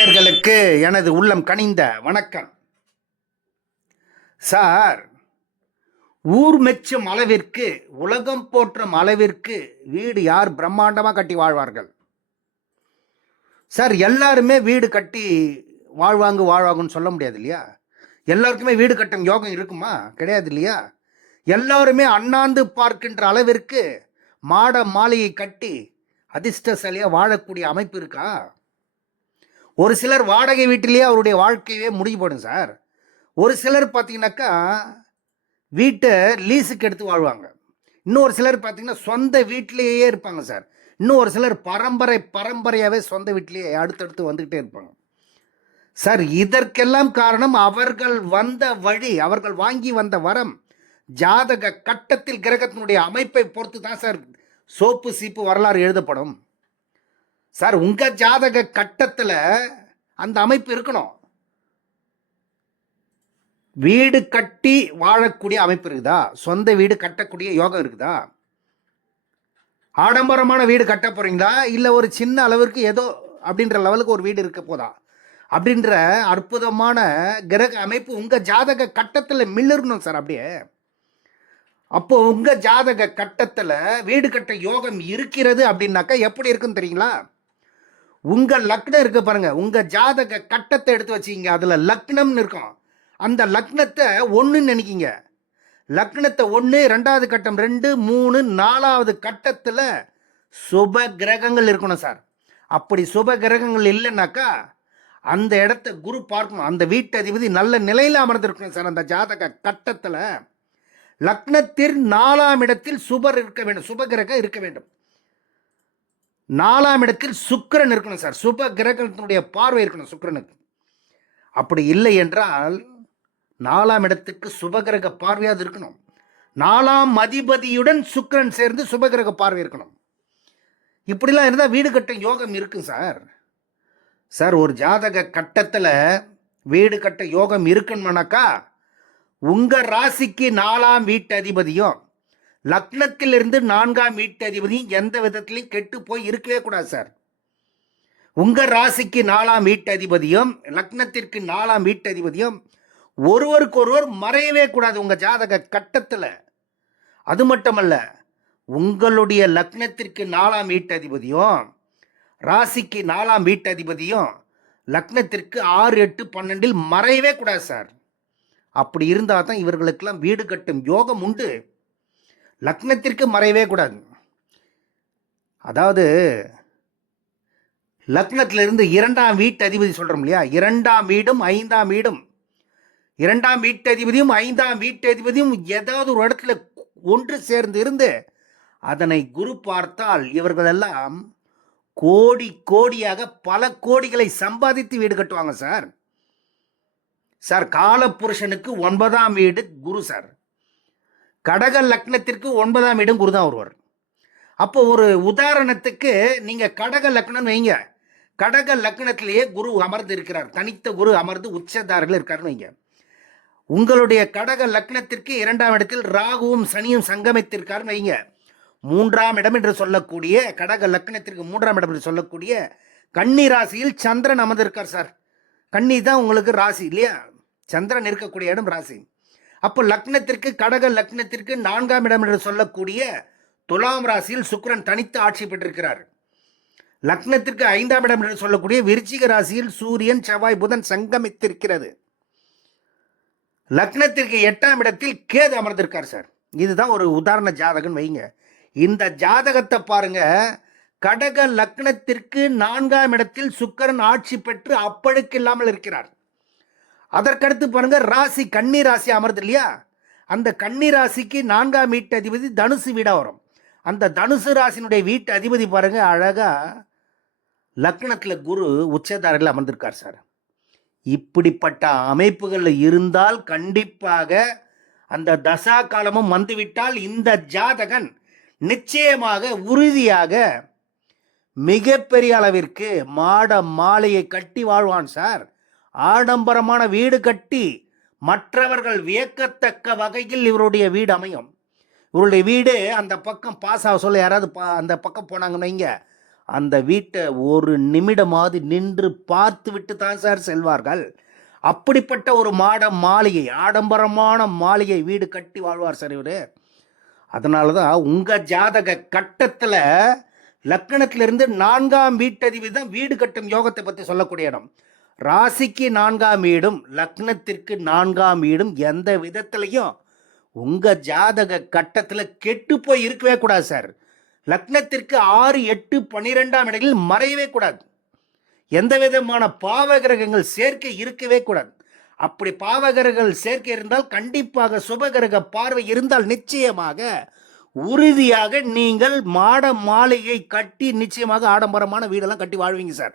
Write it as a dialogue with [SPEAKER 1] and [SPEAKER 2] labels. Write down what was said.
[SPEAKER 1] நேயர்களுக்கு எனது உள்ளம் கனிந்த வணக்கம். சார் ஊர் மெச்சும் அளவிற்கு உலகம் போற்றும் அளவிற்கு வீடு யார் பிரம்மாண்டமாக கட்டி வாழ்வார்கள்? சார் எல்லாருமே வீடு கட்டி வாழ்வாங்க வாழ்வாங்கன்னு சொல்ல முடியாது இல்லையா? எல்லாருக்குமே வீடு கட்டும் யோகம் இருக்குமா? கிடையாது இல்லையா? எல்லாருமே அண்ணாந்து பார்க்கின்ற அளவிற்கு மாட மாளிகை கட்டி அதிர்ஷ்டசாலியாக வாழக்கூடிய அமைப்பு இருக்கா? ஒரு சிலர் வாடகை வீட்டிலேயே அவருடைய வாழ்க்கையே முடிஞ்சு போடும் சார். ஒரு சிலர் பார்த்தீங்கன்னாக்கா வீட்டை லீஸுக்கு எடுத்து வாழ்வாங்க. இன்னொரு சிலர் பார்த்தீங்கன்னா சொந்த வீட்டிலேயே இருப்பாங்க சார். இன்னும் ஒரு சிலர் பரம்பரை பரம்பரையாகவே சொந்த வீட்டிலேயே அடுத்தடுத்து வந்துக்கிட்டே இருப்பாங்க. சார் இதற்கெல்லாம் காரணம் அவர்கள் வந்த வழி அவர்கள் வாங்கி வந்த வரம். ஜாதக கட்டத்தில் கிரகத்தினுடைய அமைப்பை பொறுத்து தான் சார் சோப்பு சீப்பு வரலாறு எழுதப்படும். சார் உங்கள் ஜாதக கட்டத்தில் அந்த அமைப்பு இருக்கணும். வீடு கட்டி வாழக்கூடிய அமைப்பு இருக்குதா? சொந்த வீடு கட்டக்கூடிய யோகம் இருக்குதா? ஆடம்பரமான வீடு கட்ட போறீங்களா? இல்லை ஒரு சின்ன அளவிற்கு ஏதோ அப்படின்ற லெவலுக்கு ஒரு வீடு இருக்க போதா? அப்படின்ற அற்புதமான கிரக அமைப்பு உங்கள் ஜாதக கட்டத்தில் மில்லறணும் சார் அப்படியே. அப்போ உங்கள் ஜாதக கட்டத்தில் வீடு கட்ட யோகம் இருக்கிறது அப்படின்னாக்கா எப்படி இருக்குன்னு தெரியுங்களா? உங்கள் லக்னம் இருக்க பாருங்க. உங்கள் ஜாதக கட்டத்தை எடுத்து வச்சிங்க அதில் லக்னம்னு இருக்கும். அந்த லக்னத்தை ஒன்றுன்னு நினைக்கிங்க. லக்னத்தை ஒன்று ரெண்டாவது கட்டம் ரெண்டு மூணு நாலாவது கட்டத்தில் சுப கிரகங்கள் இருக்கணும் சார். அப்படி சுப கிரகங்கள் இல்லைன்னாக்கா அந்த இடத்த குரு பார்க்கணும். அந்த வீட்டு அதிபதி நல்ல நிலையில் அமர்ந்திருக்கணும் சார். அந்த ஜாதக கட்டத்தில் லக்னத்தில் நாலாம் இடத்தில் சுபர் இருக்க வேண்டும். சுப கிரகம் இருக்க வேண்டும். நாலாம் இடத்தில் சுக்கரன் இருக்கணும் சார். சுப கிரகத்தினுடைய பார்வை இருக்கணும் சுக்கிரனுக்கு. அப்படி இல்லை என்றால் நாலாம் இடத்துக்கு சுபகிரக பார்வையாவது இருக்கணும். நாலாம் அதிபதியுடன் சுக்கிரன் சேர்ந்து சுபகிரக பார்வை இருக்கணும். இப்படிலாம் இருந்தால் வீடு கட்டும் யோகம் இருக்கும் சார். சார் ஒரு ஜாதக கட்டத்தில் வீடு கட்ட யோகம் இருக்கணும்னாக்கா உங்கள் ராசிக்கு நாலாம் வீட்டு அதிபதியும் லக்னத்திலிருந்து நான்காம் வீட்டு அதிபதியும் எந்த விதத்திலையும் கெட்டு போய் இருக்கவே கூடாது சார். உங்கள் ராசிக்கு நாலாம் வீட்டு அதிபதியும் லக்னத்திற்கு நாலாம் வீட்டு அதிபதியும் ஒருவருக்கொருவர் மறையவே கூடாது உங்கள் ஜாதக கட்டத்தில். அது மட்டுமல்ல உங்களுடைய லக்னத்திற்கு நாலாம் வீட்டு அதிபதியும் ராசிக்கு நாலாம் வீட்டு அதிபதியும் லக்னத்திற்கு ஆறு எட்டு பன்னெண்டில் மறையவே கூடாது சார். அப்படி இருந்தால் தான் இவர்களுக்கெல்லாம் வீடு கட்டும் யோகம் உண்டு. லக்னத்திற்கு மறையவே கூடாது. அதாவது லக்னத்திலிருந்து இரண்டாம் வீட்டு அதிபதி சொல்கிறோம் இல்லையா? இரண்டாம் வீடும் ஐந்தாம் வீடும். இரண்டாம் வீட்டு அதிபதியும் ஐந்தாம் வீட்டு அதிபதியும் ஏதாவது ஒரு இடத்துல ஒன்று சேர்ந்து இருந்து அதனை குரு பார்த்தால் இவர்களெல்லாம் கோடி கோடியாக பல கோடிகளை சம்பாதித்து வீடு கட்டுவாங்க சார். சார் காலப்புருஷனுக்கு ஒன்பதாம் வீடு குரு சார். கடக லக்னத்திற்கு ஒன்பதாம் இடம் குரு தான் வருவார் அப்போ ஒரு உதாரணத்துக்கு நீங்கள் கடக லக்னம் வைங்க. கடக லக்னத்திலேயே குரு அமர்ந்து இருக்கிறார். தனித்த குரு அமர்ந்து உச்சதாரில் இருக்காருன்னு வைங்க. உங்களுடைய கடக லக்னத்திற்கு இரண்டாம் இடத்தில் ராகுவும் சனியும் சங்கமித்திருக்காருன்னு வைங்க. மூன்றாம் இடம் என்று சொல்லக்கூடிய கடக லக்னத்திற்கு மூன்றாம் இடம் என்று சொல்லக்கூடிய கன்னி ராசியில் சந்திரன் அமர்ந்திருக்கார் சார். கன்னி தான் உங்களுக்கு ராசி இல்லையா? சந்திரன் இருக்கக்கூடிய இடம் ராசி. அப்போ லக்னத்திற்கு கடக லக்னத்திற்கு நான்காம் இடம் என்று சொல்லக்கூடிய துலாம் ராசியில் சுக்கிரன் தனித்து ஆட்சி பெற்றிருக்கிறார். லக்னத்திற்கு ஐந்தாம் இடம் என்று சொல்லக்கூடிய விருச்சிக ராசியில் சூரியன் செவ்வாய் புதன் சங்கமித்திருக்கிறது. லக்னத்திற்கு எட்டாம் இடத்தில் கேது அமர்ந்திருக்கார் சார். இதுதான் ஒரு உதாரண ஜாதகம் வைங்க. இந்த ஜாதகத்தை பாருங்க. கடக லக்னத்திற்கு நான்காம் இடத்தில் சுக்கரன் ஆட்சி பெற்று அப்பழுக்கு இல்லாமல் இருக்கிறார். அதற்கடுத்து பாருங்க ராசி கன்னி ராசி அமர்து இல்லையா? அந்த கன்னி ராசிக்கு நான்காம் வீட்டு அதிபதி தனுசு வீடாக வரும். அந்த தனுசு ராசினுடைய வீட்டு அதிபதி பாருங்க அழகா லக்னத்தில் குரு உச்சதாரில் அமர்ந்திருக்கார் சார். இப்படிப்பட்ட அமைப்புகளில் இருந்தால் கண்டிப்பாக அந்த தசா காலமும் வந்துவிட்டால் இந்த ஜாதகன் நிச்சயமாக உறுதியாக மிகப்பெரிய அளவிற்கு மாட மாலையை கட்டி வாழ்வான் சார். ஆடம்பரமான வீடு கட்டி மற்றவர்கள் வியக்கத்தக்க வகையில் இவருடைய வீடு அமையும். இவருடைய வீடு அந்த பக்கம் பாஸ் ஆக சொல்ல யாராவது பா அந்த பக்கம் போனாங்கன்னு வைங்க. அந்த வீட்டை ஒரு நிமிடமாவது நின்று பார்த்து விட்டு தான் சார் செல்வார்கள். அப்படிப்பட்ட ஒரு மாட மாளிகை ஆடம்பரமான மாளிகை வீடு கட்டி வாழ்வார் சார் இவர். அதனால தான் உங்கள் ஜாதக கட்டத்தில் லக்கணத்திலிருந்து நான்காம் வீட்டதிபதி தான் வீடு கட்டும் யோகத்தை பற்றி சொல்லக்கூடிய இடம். ராசிக்கு நான்காம் வீடும் லக்னத்திற்கு நான்காம் வீடும் எந்த விதத்துலையும் உங்கள் ஜாதக கட்டத்தில் கெட்டு போய் இருக்கவே கூடாது சார். லக்னத்திற்கு ஆறு எட்டு பன்னிரெண்டாம் இடங்களில் மறையவே கூடாது. எந்த விதமான பாவகிரகங்கள் சேர்க்கை இருக்கவே கூடாது. அப்படி பாவகிரகங்கள் சேர்க்கை இருந்தால் கண்டிப்பாக சுபகிரக பார்வை இருந்தால் நிச்சயமாக உறுதியாக நீங்கள் மாட மாளிகை கட்டி நிச்சயமாக ஆடம்பரமான வீடெல்லாம் கட்டி வாழ்வீங்க சார்.